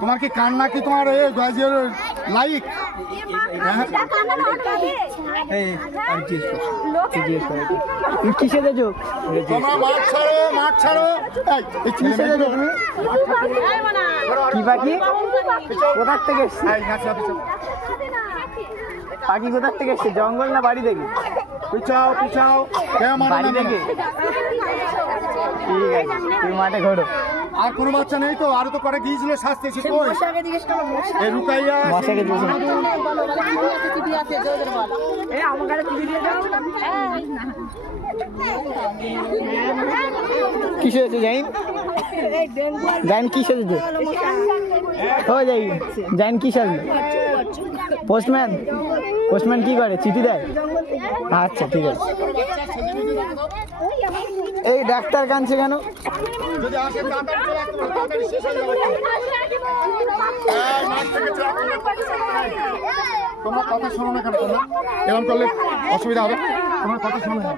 তোমার কি কান্না কি তোমার লাইক কিসে দেছো তোমরা মাঠ ছাড়ো কি পাখি কোথার থেকে এসছে পাখি কোথার থেকে এসছে জঙ্গল না বাড়ি থেকে পিছাও বাড়ি থেকে ঠিক আছে তুমি মাঠে ঘোরো আর কোনো বাচ্চা নেই তো আরো তো করে গিয়েছিল শাস্তি রুকাইয়া মশাকে দিয়েছে কিসে হয়েছে জাইন কি সেজেছে জাইন কি সাজবে পোস্টম্যান কি করে চিঠি দেয় আচ্ছা ঠিক আছে এই ডাক্তার কাঁদছে কেন যদি আসে তাড়াতাড়ি শেষ হয়ে যাবে তোমার কথা শোনো না কেন তোমরা এরকম করলে অসুবিধা হবে তোমার কথা শোনো না